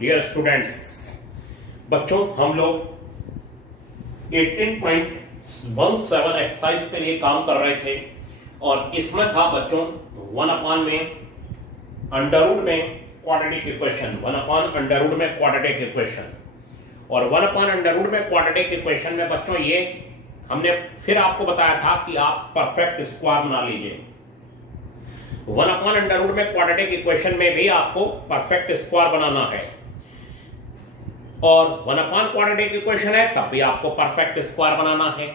Dear students, बच्चों हम लोग 18.17 एक्सरसाइज के लिए काम कर रहे थे और इसमें था बच्चों 1 में अंडर रूट में क्वाड्रेटिक इक्वेशन, 1 अंडर रूट में क्वाड्रेटिक इक्वेशन और 1 अंडर रूट में क्वाड्रेटिक इक्वेशन में बच्चों ये हमने फिर आपको बताया था कि आप परफेक्ट स्क्वायर बना लीजिए। 1 अंडर रूट में क्वाड्रेटिक इक्वेशन में भी आपको परफेक्ट स्क्वायर बनाना है और 1 क्वाड्रेटिक इक्वेशन है तब भी आपको परफेक्ट स्क्वायर बनाना है।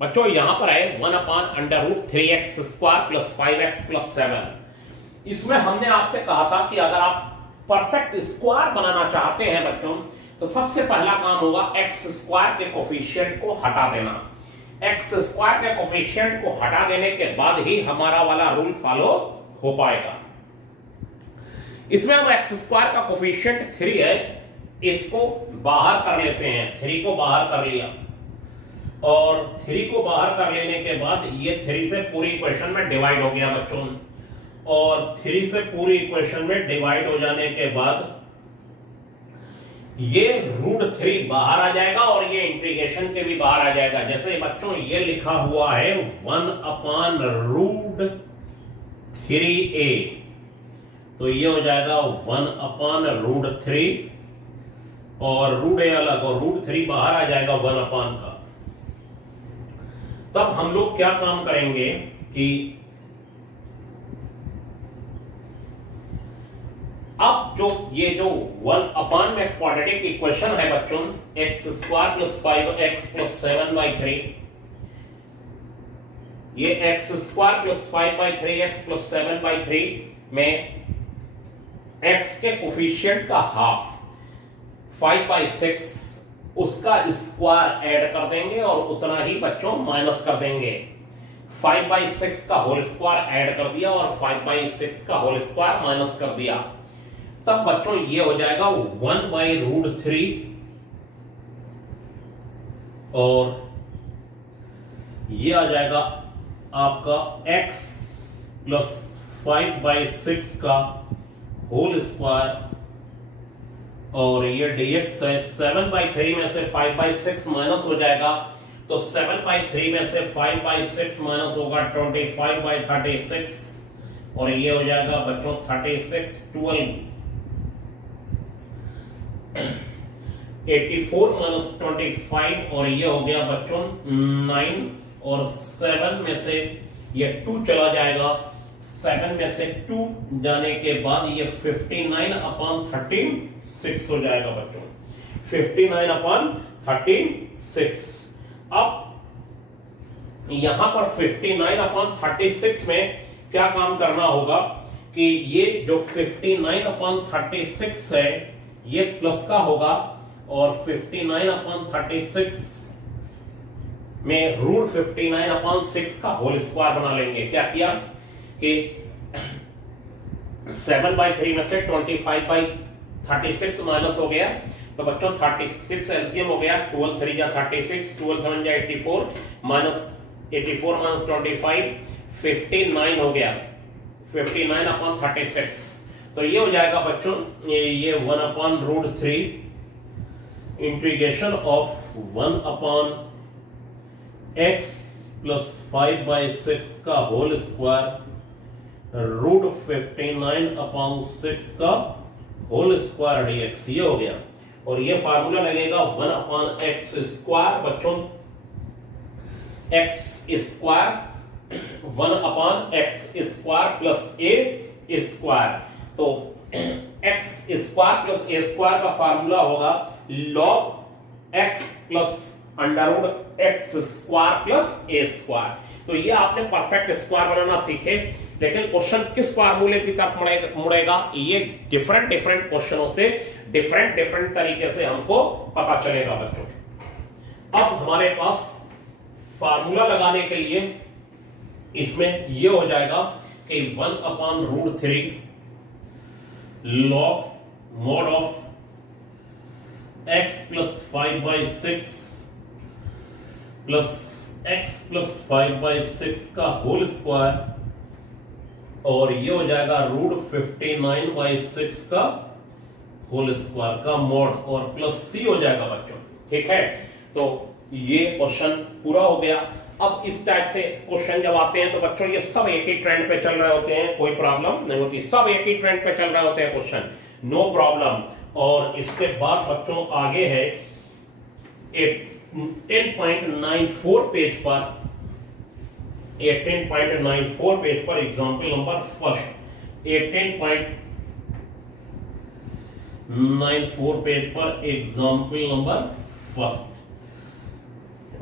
बच्चों यहां पर है 1 under root 3x square plus 5x plus 7। इसमें हमने आपसे कहा था कि अगर आप परफेक्ट स्क्वायर बनाना चाहते हैं बच्चों तो सबसे पहला काम होगा x स्क्वायर के कोफिशिएंट को हटा देना। x स्क्वायर के कोफिशिएंट को हटा देने के बाद ही हमारा वाला रूल फॉलो हो पाएगा। इसमें हम x स्क्वायर का कोफिशिएंट 3 है, इसको बाहर कर लेते हैं। 3 को बाहर कर लिया और 3 को बाहर कर लेने के बाद ये 3 से पूरी इक्वेशन में डिवाइड हो गया बच्चों और 3 से पूरी इक्वेशन में डिवाइड हो जाने के बाद ये √3 बाहर आ जाएगा और ये इंटीग्रेशन के भी बाहर आ जाएगा। जैसे बच्चों ये लिखा हुआ है 1/√3a, तो ये हो जाएगा 1/√3 और √a अलग और √3 बाहर आ जाएगा 1 का। तब हम लोग क्या काम करेंगे कि अब जो ये जो 1 में क्वाड्रेटिक इक्वेशन है बच्चों x square plus 5x plus 7/3, ये x square plus 5/3x plus 7/3 में x के कोफिशिएंट का हाफ 5/6 उसका स्क्वायर ऐड कर देंगे और उतना ही बच्चों माइनस कर देंगे। 5/6 का होल स्क्वायर ऐड कर दिया और 5/6 का होल स्क्वायर माइनस कर दिया। तब बच्चों ये हो जाएगा 1/√3 और ये आ जाएगा आपका x प्लस 5/6 का होल स्क्वायर और ये dx है। 7/3 में से 5/6 माइनस हो जाएगा तो 7/3 में से 5/6 माइनस होगा 25/36 और ये हो जाएगा बच्चों 36 12 84 माइनस 25 और ये हो गया बच्चों 9 और 7 में से ये 2 चला जाएगा। 7 में से 2 जाने के बाद ये 59/36 हो जाएगा बच्चों, 59/36। अब यहां पर 59/36 में क्या काम करना होगा कि ये जो 59/36 है ये प्लस का होगा और 59/36 में √59/6 का होल स्क्वायर बना लेंगे। क्या किया कि 7/3 में से 25/36 माइनस हो गया तो बच्चों 36 एलसीएम हो गया। 12 3 जा 36, 12 7 जा 84 माइनस 84 माइनस 25 59 हो गया, 59/36। तो ये हो जाएगा बच्चों ये 1/√3 इंटीग्रेशन ऑफ 1/x प्लस 5/6 का होल स्क्वायर √59/6 का होल स्क्वायर dx, ये हो गया। और ये फार्मूला लगेगा 1/x स्क्वायर बच्चों, x square 1/x square plus a square. तो x square plus a square का फार्मूला होगा log x plus √x square plus a square. तो ये आपने परफेक्ट स्क्वायर बनाना सीखे, लेकिन क्वेश्चन किस फार्मूले की तरफ मुड़ेगा ये डिफरेंट क्वेश्चनों से डिफरेंट तरीके से हमको पता चलेगा बच्चों। अब हमारे पास फार्मूला लगाने के लिए इसमें ये हो जाएगा कि 1/√3 log mod of x plus 5/6 plus x plus 5/6 का होल स्क्वायर और ये हो जाएगा √59/6 का होल स्क्वायर का मॉड और प्लस सी हो जाएगा बच्चों। ठीक है, तो ये क्वेश्चन पूरा हो गया। अब इस टाइप से क्वेश्चन जब आते हैं तो बच्चों ये सब एक ही ट्रेंड पे चल रहे होते हैं, कोई प्रॉब्लम नहीं होती, सब एक ही ट्रेंड पे चल रहे होते हैं क्वेश्चन, नो प्रॉब्लम। और इसके बाद बच्चों आगे है एक 10.94 पेज पर, 10.94 पेज पर एग्जाम्पल नंबर फर्स्ट, 10.94 पेज पर एग्जाम्पल नंबर फर्स्ट।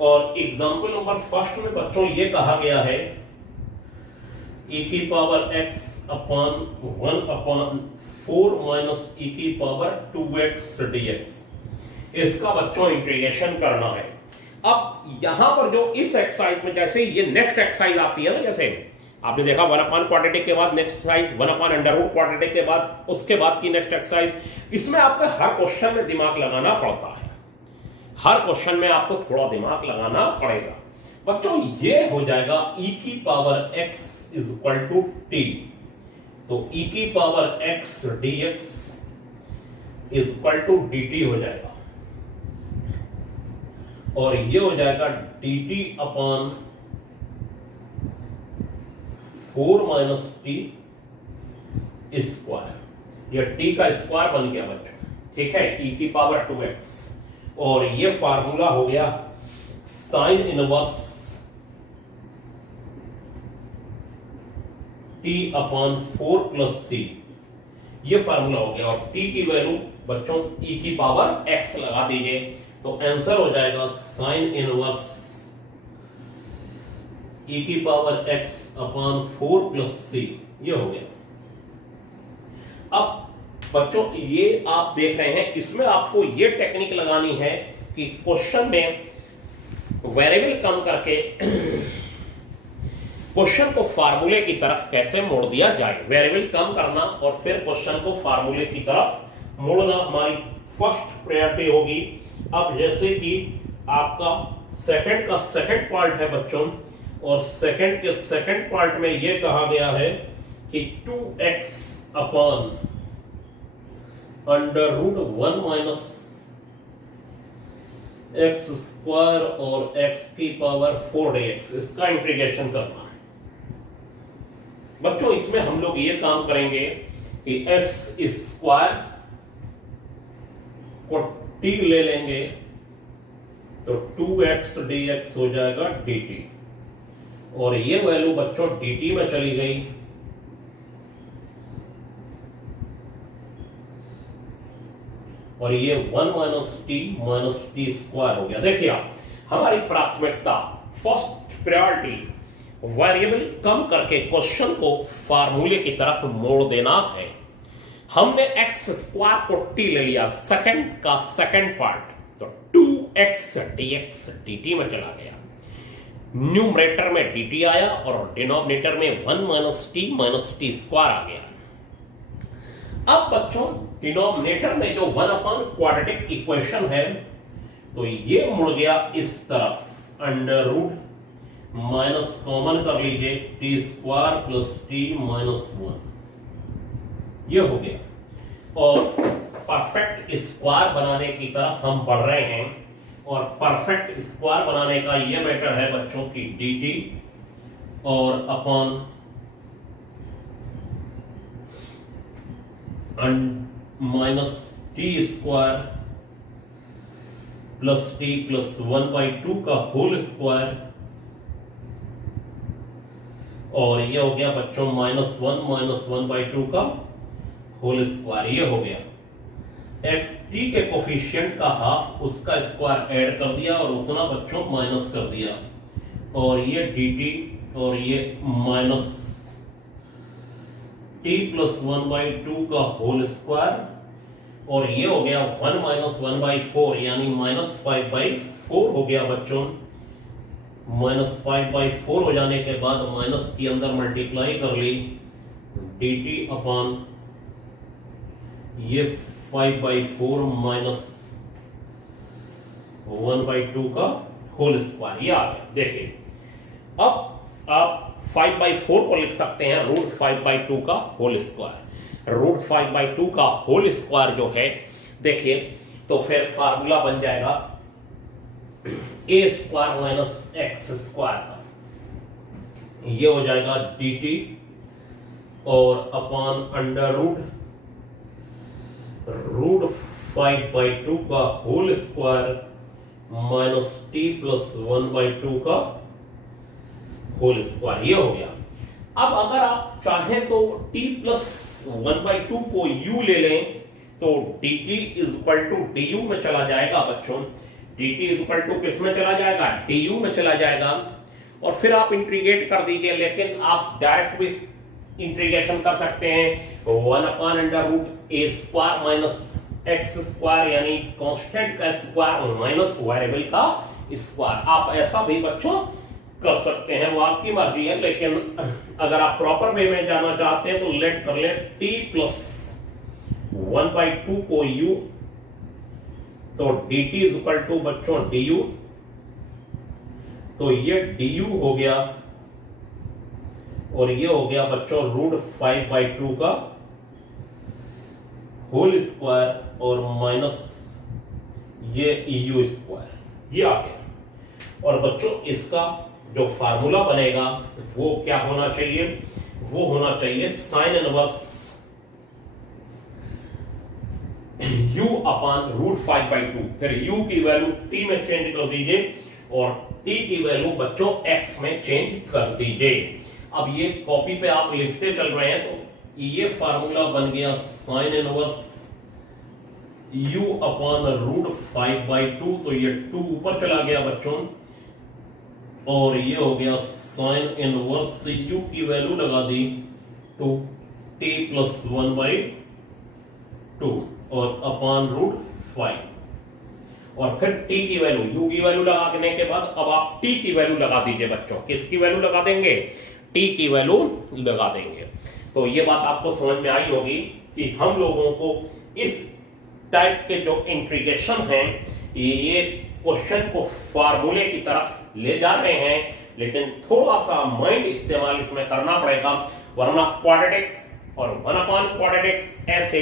और एग्जाम्पल नंबर फर्स्ट में बच्चों ये कहा गया है e की power x upon 1 upon 4 minus e की पावर 2x dx, इसका बच्चों इंटीग्रेशन करना है। अब यहां पर जो इस एक्सरसाइज में, जैसे ये नेक्स्ट एक्सरसाइज आती है ना, जैसे आपने देखा 1 अपॉन क्वाड्रेटिक के बाद next exercise, 1 upon under root quadratic के बाद उसके बाद की नेक्स्ट एक्सरसाइज, इसमें आपको हर क्वेश्चन में दिमाग लगाना पड़ता है, हर क्वेश्चन में आपको थोड़ा दिमाग लगाना पड़ेगा बच्चों। ये हो जाएगा e की power x is equal to t, तो e की power x dx is equal to dt हो जाएगा, और ये हो जाएगा dt upon 4 minus T square, यह t का स्क्वायर बन गया बच्चों। ठीक है, e की पावर 2x, और ये फार्मूला हो गया sine inverse t upon 4 plus C, ये फार्मूला हो गया। और t की वैल्यू बच्चों e की पावर x लगा दीजिए, तो आंसर हो जाएगा साइन इनवर्स e की power x upon 4 plus C, ये हो गया। अब बच्चों ये आप देख रहे हैं, इसमें आपको ये टेक्निक लगानी है कि क्वेश्चन में वेरिएबल कम करके क्वेश्चन को फार्मूले की तरफ कैसे मोड़ दिया जाए। वेरिएबल कम करना और फिर क्वेश्चन को फार्मूले की तरफ मोड़ना हमारी फर्स्ट प्रायोरिटी होगी। अब जैसे कि आपका सेकंड का सेकंड पार्ट है बच्चों, और सेकंड के सेकंड पार्ट में यह कहा गया है कि 2x upon under root 1 minus X square और x की पावर 4 dx, इसका इंटीग्रेशन करना है बच्चों। इसमें हम लोग ये काम करेंगे कि x स्क्वायर को t ले लेंगे, तो 2x dx हो जाएगा dt, और ये वैल्यू बच्चों dt में चली गई, और ये 1 माइनस टी स्क्वायर हो गया। देखिए आप, हमारी प्राथमिकता फर्स्ट प्रायोरिटी वेरिएबल कम करके क्वेश्चन को फार्मूले की तरफ मोड़ देना है। हमने एक्स स्क्वायर को टी ले लिया, सेकंड का सेकंड पार्ट, तो 2x dx dt में चला गया, न्यूमरेटर में dt आया और डिनोमिनेटर में 1 माइनस टी स्क्वायर आ गया। अब बच्चों डिनोमिनेटर में जो 1 अपॉन क्वाड्रेटिक इक्वेशन है, तो ये मुड़ गया इस तरफ, अंडर रूट माइनस कॉमन कर लीजिए T square plus T minus 1, ये हो गया। और परफेक्ट स्क्वायर बनाने की तरफ हम बढ़ रहे हैं, और परफेक्ट स्क्वायर बनाने का ये मैटर है बच्चों की dt और upon minus T square plus T plus 1/2 का होल स्क्वायर, और ये हो गया बच्चों -1 माइनस 1/2 का होल स्क्वायर, ये हो गया। एक्स टी के कोफिशिएंट का हाफ, उसका स्क्वायर ऐड कर दिया और उतना बच्चों माइनस कर दिया, और ये डी टी और ये माइनस टी प्लस 1/2 का होल स्क्वायर, और ये हो गया 1 माइनस 1/4 यानी -5/4 हो गया बच्चों। -5/4 हो जाने के बाद माइनस के अंदर मल्टीप्लाई कर ली dt अपॉन ये 5/4 माइनस 1/2 का होल स्क्वायर, ये आ गया। देखिए अब आप 5/4 को लिख सकते हैं √5/2 का होल स्क्वायर। √5/2 का होल स्क्वायर जो है, देखिए तो फिर फार्मूला बन जाएगा a² - x², ये हो जाएगा dt और अपॉन √5/2 का होल स्क्वायर माइनस t+1/2 का होल स्क्वायर, ये हो गया। अब अगर आप चाहें तो t+1/2 को u ले लें तो dt = du में चला जाएगा बच्चों, dt = किस में चला जाएगा, du में चला जाएगा। और फिर आप इंटीग्रेट कर दीजिए, लेकिन आप डायरेक्ट भी इंटीग्रेशन कर सकते हैं 1/√a² - x² यानी कांस्टेंट का स्क्वायर माइनस वेरिएबल का स्क्वायर। आप ऐसा भी बच्चों कर सकते हैं, वो आपकी मर्जी है, लेकिन अगर आप प्रॉपर वे में जाना चाहते हैं तो लेट कर ले t+1/2 को u, तो dt = बच्चों du, तो ये du हो गया और ये हो गया बच्चों √5/2 का होल स्क्वायर और माइनस ये u², ये आ गया। और बच्चों इसका जो फार्मूला बनेगा वो क्या होना चाहिए, वो होना चाहिए sin इनवर्स u/√5/2, फिर u की वैल्यू t में चेंज कर दीजिए और t की वैल्यू बच्चों x में चेंज कर दीजिए। अब ये कॉपी पे आप लिखते चल रहे हैं, तो ये फार्मूला बन गया sin इनवर्स u/√5/2, तो ये 2 ऊपर चला गया बच्चों, और ये हो गया sin इनवर्स u की वैल्यू लगा दी 2 t+1/2 और अपॉन √5, और फिर t की वैल्यू, u की वैल्यू लगाने के बाद अब आप t की वैल्यू लगा दीजिए बच्चों। किसकी वैल्यू लगा देंगे, t की वैल्यू लगा देंगे। तो ये बात आपको समझ में आई होगी कि हम लोगों को इस टाइप के जो इंटीग्रेशन हैं, ये क्वेश्चन को फार्मूले की तरफ ले जा रहे हैं, लेकिन थोड़ा सा माइंड इस्तेमाल इसमें करना पड़ेगा, वरना क्वाड्रेटिक और 1/क्वाड्रेटिक ऐसे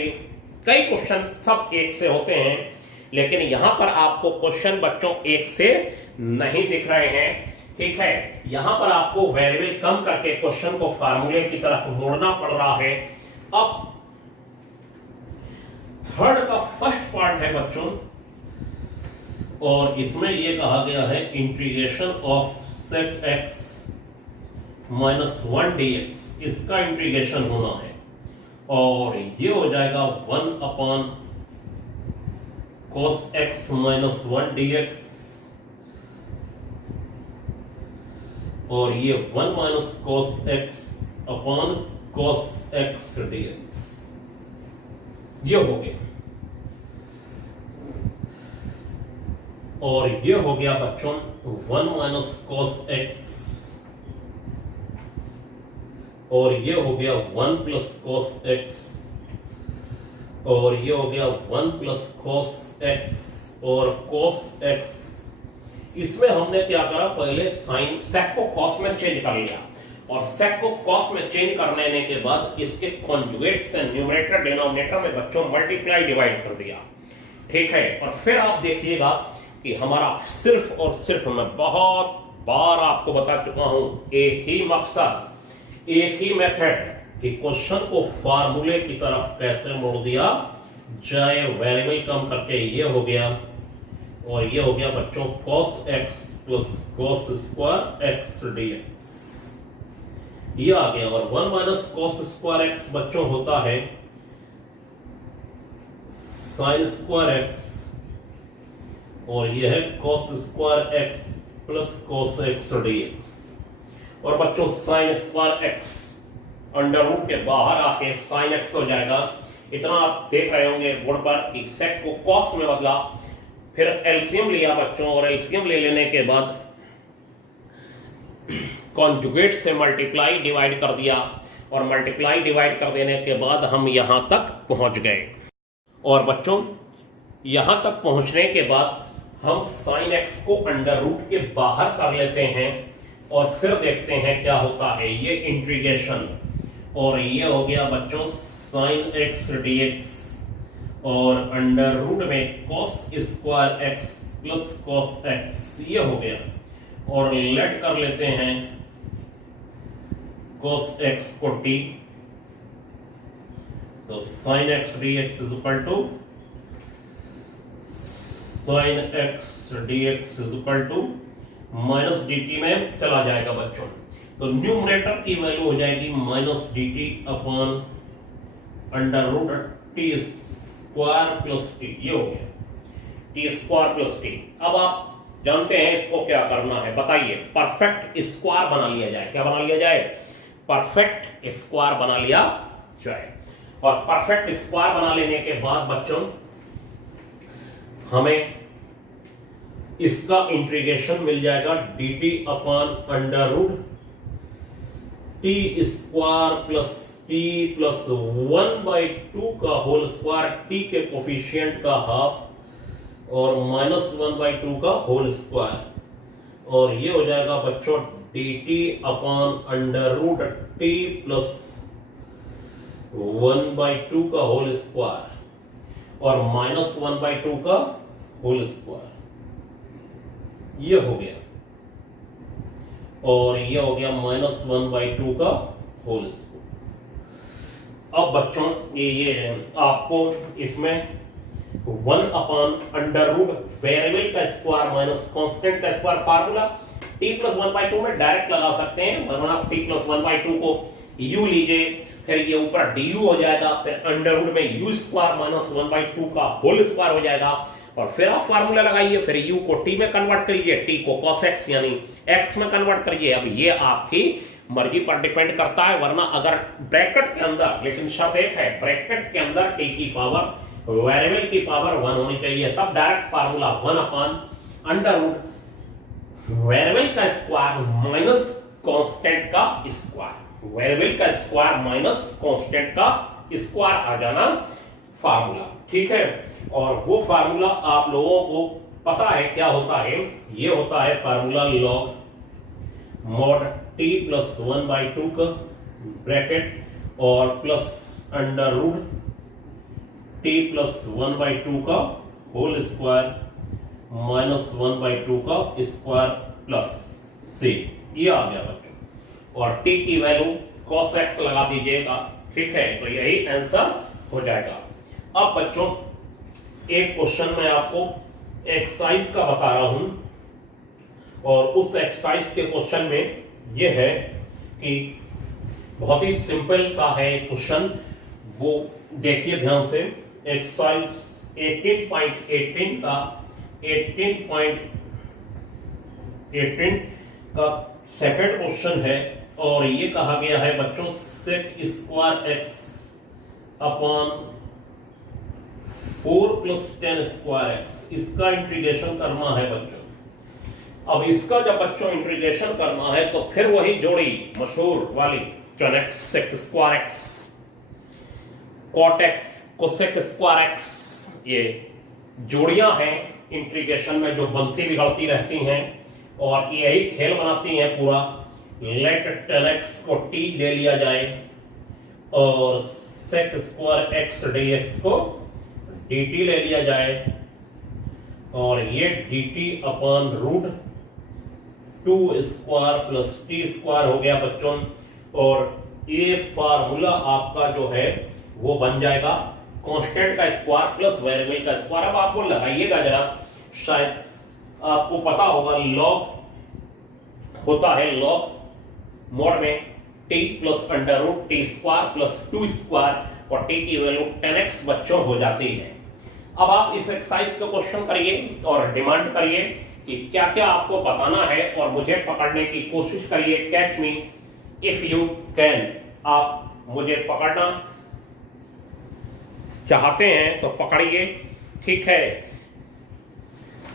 कई क्वेश्चन सब एक से होते हैं, लेकिन यहां पर आपको क्वेश्चन बच्चों एक से नहीं दिख रहे हैं, ठीक है। यहां पर आपको वेरिएबल कम करके क्वेश्चन को फार्मूले की तरफ मोड़ना पड़ रहा है। अब थर्ड का फर्स्ट पार्ट है बच्चों, और इसमें यह कहा गया है integration of sec x - 1 dx, इसका इंटीग्रेशन होना है, और ये हो जाएगा 1/cos x - 1 dx, और ये 1 - cos x upon cos x dx, ये हो गया। और ये हो गया बच्चों 1 - cos x, और ये हो गया 1 + cos x, और ये हो गया 1 + cos x और cos x। इसमें हमने क्या करा, पहले साइन सेक को कॉस में चेंज कर लिया, और सेक को कॉस में चेंज करने के बाद इसके कॉन्जुगेट से न्यूमरेटर डिनोमिनेटर में बच्चों मल्टीप्लाई डिवाइड कर दिया, ठीक है। और फिर आप देखिएगा कि हमारा सिर्फ और सिर्फ, मैं बहुत बार आपको बता चुका हूं, एक ही मकसद, एक ही मेथड कि क्वेश्चन को फार्मूले की तरफ कैसे मोड़ दिया जाए, वेरिएबल कम करके। ये हो गया, और ये हो गया बच्चों cos x + cos² x dx, ये आ गया। और 1 - cos² x बच्चों होता है sin² x, और यह है cos² x + cos x dx। और बच्चों sin² x अंडर रूट के बाहर आके sin x हो जाएगा। इतना आप देख रहे होंगे बोर्ड पर कि sec को cos में बदला, फिर एलसीएम लिया बच्चों, और एलसीएम ले लेने के बाद कॉन्जुगेट से मल्टीप्लाई डिवाइड कर दिया, और मल्टीप्लाई डिवाइड कर देने के बाद हम यहां तक पहुंच गए। और बच्चों यहां तक पहुंचने के बाद हम sin x को अंडर रूट के बाहर कर लेते हैं, और फिर देखते हैं क्या होता है। ये इंटीग्रेशन, और ये हो गया बच्चों साइन एक्स dx और अंडर रूट में cos square x plus cos x, ये हो गया। और लेट कर लेते हैं cos x को t, तो sine X dx is equal to sine X dx is equal to minus dt में चला जाएगा बच्चों, तो न्यूमरेटर की वैल्यू हो जाएगी minus dt upon under root T square plus T, ये हो गया टी स्क्वायर प्लस टी। अब आप जानते हैं इसको क्या करना है, बताइए। परफेक्ट स्क्वायर बना लिया जाए, क्या बना लिया जाए? परफेक्ट स्क्वायर बना लिया जाए। और परफेक्ट स्क्वायर बना लेने के बाद बच्चों हमें इसका इंटीग्रेशन मिल जाएगा dt upon under root T square plus T plus 1/2 का होल स्क्वायर, टी के कोफिशिएंट का हाफ और माइनस 1/2 का होल स्क्वायर, और ये हो जाएगा बच्चों dt upon under root T plus 1/2 का होल स्क्वायर और माइनस 1/2 का होल स्क्वायर, ये हो गया। और ये हो गया माइनस 1/2 का होल स्क्वायर। अब बच्चों ये आपको इसमें 1 अपॉन अंडर रूट वेरिएबल का स्क्वायर माइनस कांस्टेंट का स्क्वायर फार्मूला t प्लस 1/2 में डायरेक्ट लगा सकते हैं, वरना t प्लस 1/2 को u लीजिए, फिर ये ऊपर du हो जाएगा, फिर अंडर रूट में u स्क्वायर माइनस 1/2 का होल स्क्वायर हो जाएगा, और फिर आप फार्मूला लगाइए, फिर u को t में कन्वर्ट करिए, t को cos x यानी x में कन्वर्ट करिए। अब ये आपकी मर्जी पर डिपेंड करता है, वरना अगर ब्रैकेट के अंदर, लेकिन शर्त एक है, ब्रैकेट के अंदर t की पावर वेरिएबल की पावर 1 होनी चाहिए, तब direct formula 1 upon under root variable का स्क्वायर माइनस कांस्टेंट का स्क्वायर, वेरिएबल का स्क्वायर माइनस कांस्टेंट का स्क्वायर आ जाना फार्मूला, ठीक है। और वो फार्मूला आप लोगों को पता है क्या होता है, ये होता है formula log mod t plus 1/2 का ब्रैकेट और plus under root t plus 1/2 का होल स्क्वायर माइनस 1/2 का स्क्वायर प्लस c, ये आ गया बच्चों। और t की वैल्यू cos x लगा दीजिएगा, ठीक है, तो यही आंसर हो जाएगा। अब बच्चों एक क्वेश्चन मैं आपको एक्सरसाइज का बता रहा हूं, और उस एक्सरसाइज के क्वेश्चन में यह है कि बहुत ही सिंपल सा है क्वेश्चन, वो देखिए ध्यान से। एक्सरसाइज 18.18 का 18.18 का सेकंड क्वेश्चन है, और ये कहा गया है बच्चों sec square x upon 4 plus 10 square x, इसका इंटीग्रेशन करना है बच्चों। अब इसका जब बच्चों इंटीग्रेशन करना है तो फिर वही जोड़ी मशहूर वाली tan x sec square x cot x cosec square x, ये जोड़ियां हैं इंटीग्रेशन में जो बनती बिगड़ती रहती हैं, और यही खेल बनाती हैं पूरा। लेट tan x को t ले लिया जाए और sec स्क्वायर x dx को dt ले लिया जाए, और ये dt upon root 2 square plus t square हो गया बच्चों। और ये फार्मूला आपका जो है वो बन जाएगा कांस्टेंट का स्क्वायर प्लस वेरिएबल का स्क्वायर। अब आपको लगाइएगा जरा, शायद आपको पता होगा लॉग होता है, लॉग मोड में t plus under root T square plus 2 square, और t की वैल्यू 10x बच्चों हो जाती है। अब आप इस एक्सरसाइज का क्वेश्चन करिए और डिमांड करिए कि क्या क्या आपको बताना है, और मुझे पकड़ने की कोशिश करिए। Catch me if you can, आप मुझे पकड़ना चाहते हैं तो पकड़िए, ठीक है।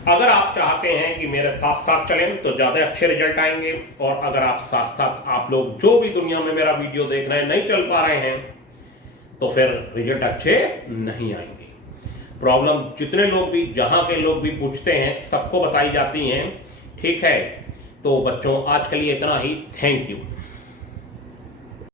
अगर आप चाहते हैं कि मेरे साथ साथ चलें तो ज्यादा अच्छे रिजल्ट आएंगे, और अगर आप साथ साथ आप लोग जो भी दुनिया में मेरा वीडियो देख रहे हैं नहीं चल पा रहे हैं तो फिर रिजल्ट अच्छे नहीं आएंगे। प्रॉब्लम जितने लोग भी, जहां के लोग भी पूछते हैं, सबको बताई जाती हैं, ठीक है। तो बच्चों आज के लिए इतना ही, थैंक यू।